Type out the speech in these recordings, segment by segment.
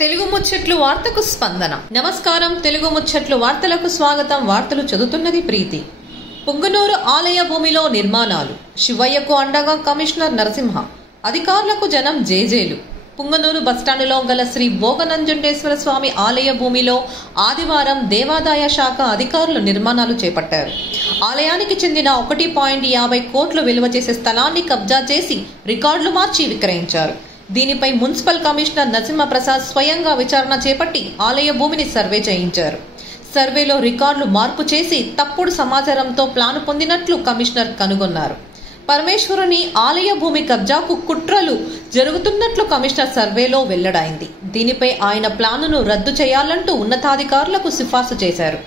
తెలుగు ముచ్చట్లు వార్తకు స్పందన. నమస్కారం. తెలుగు ముచ్చట్లు వార్తలకు స్వాగతం. వార్తలు చదువుతున్నది ప్రీతి. పుంగనూరు ఆలయ భూమిలో నిర్మాణాలు. శివయ్యకు అండగా కమిషనర్ నరసింహ. అధికారులకు జనం జేజేలు. పుంగనూరు బస్టాండులో గల శ్రీ భోగనంజుండేశ్వర స్వామి ఆలయ భూమిలో ఆదివారం దేవాదాయ శాఖ అధికారులు నిర్మాణాలు చేపట్టారు. ఆలయానికి చెందిన 1.50 కోట్లు విలువ చేసే స్థలాన్ని కబ్జా చేసి రికార్డులు మార్చి విక్రయించారు. దీనిపై మున్సిపల్ కమిషనర్ నరసింహప్రసాద్ స్వయంగా విచారణ చేపట్టి ఆలయ భూమిని సర్వే చేయించారు. సర్వేలో రికార్డులు మార్పు చేసి తప్పుడు సమాచారంతో ప్లాను పొందినట్లు కమిషనర్ కనుగొన్నారు. పరమేశ్వరుని ఆలయ భూమి కబ్జాకు కుట్రలు జరుగుతున్నట్లు కమిషనర్ సర్వేలో వెల్లడైంది. దీనిపై ఆయన ప్లానును రద్దు చేయాలంటూ ఉన్నతాధికారులకు సిఫార్సు చేశారు.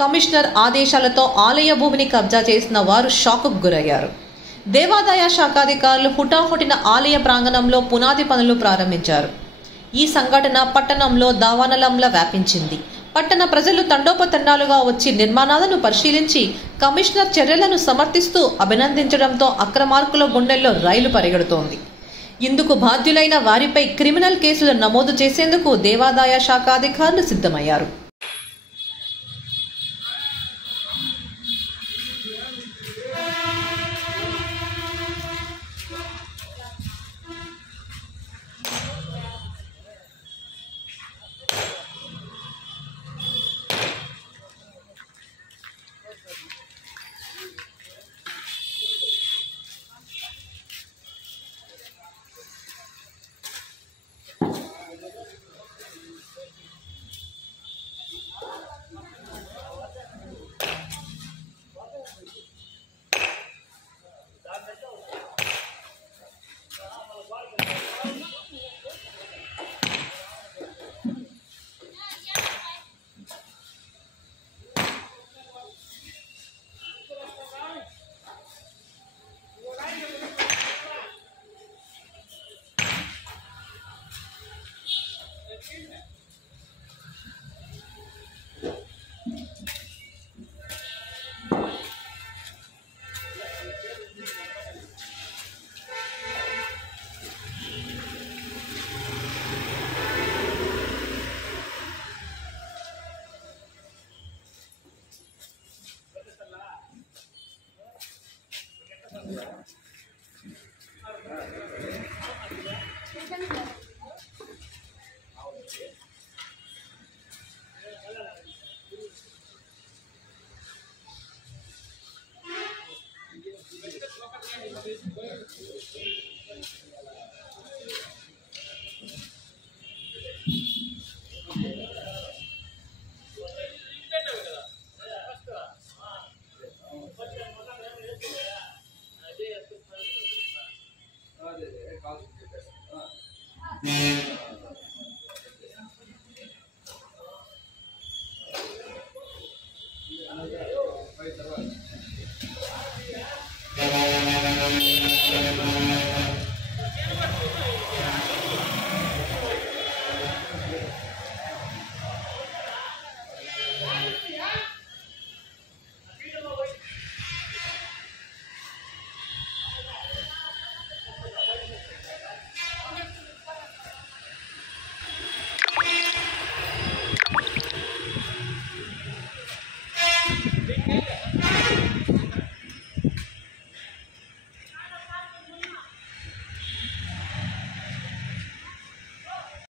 కమిషనర్ ఆదేశాలతో ఆలయ భూమిని కబ్జా చేసిన వారు షాకుకు గురయ్యారు. దేవాదాయ శాఖాధికారులు హుటాహుటిన ఆలయ ప్రాంగణంలో పునాది పనులు ప్రారంభించారు. ఈ సంఘటన పట్టణంలో దావానలంలా వ్యాపించింది. పట్టణ ప్రజలు తండోపతండాలుగా వచ్చి నిర్మాణాలను పరిశీలించి కమిషనర్ చర్యలను సమర్థిస్తూ అభినందించడంతో అక్రమార్కుల గుండెల్లో రైలు పరిగెడుతోంది. ఇందుకు బాధ్యులైన వారిపై క్రిమినల్ కేసులు నమోదు చేసేందుకు దేవాదాయ శాఖాధికారులు సిద్ధమయ్యారు.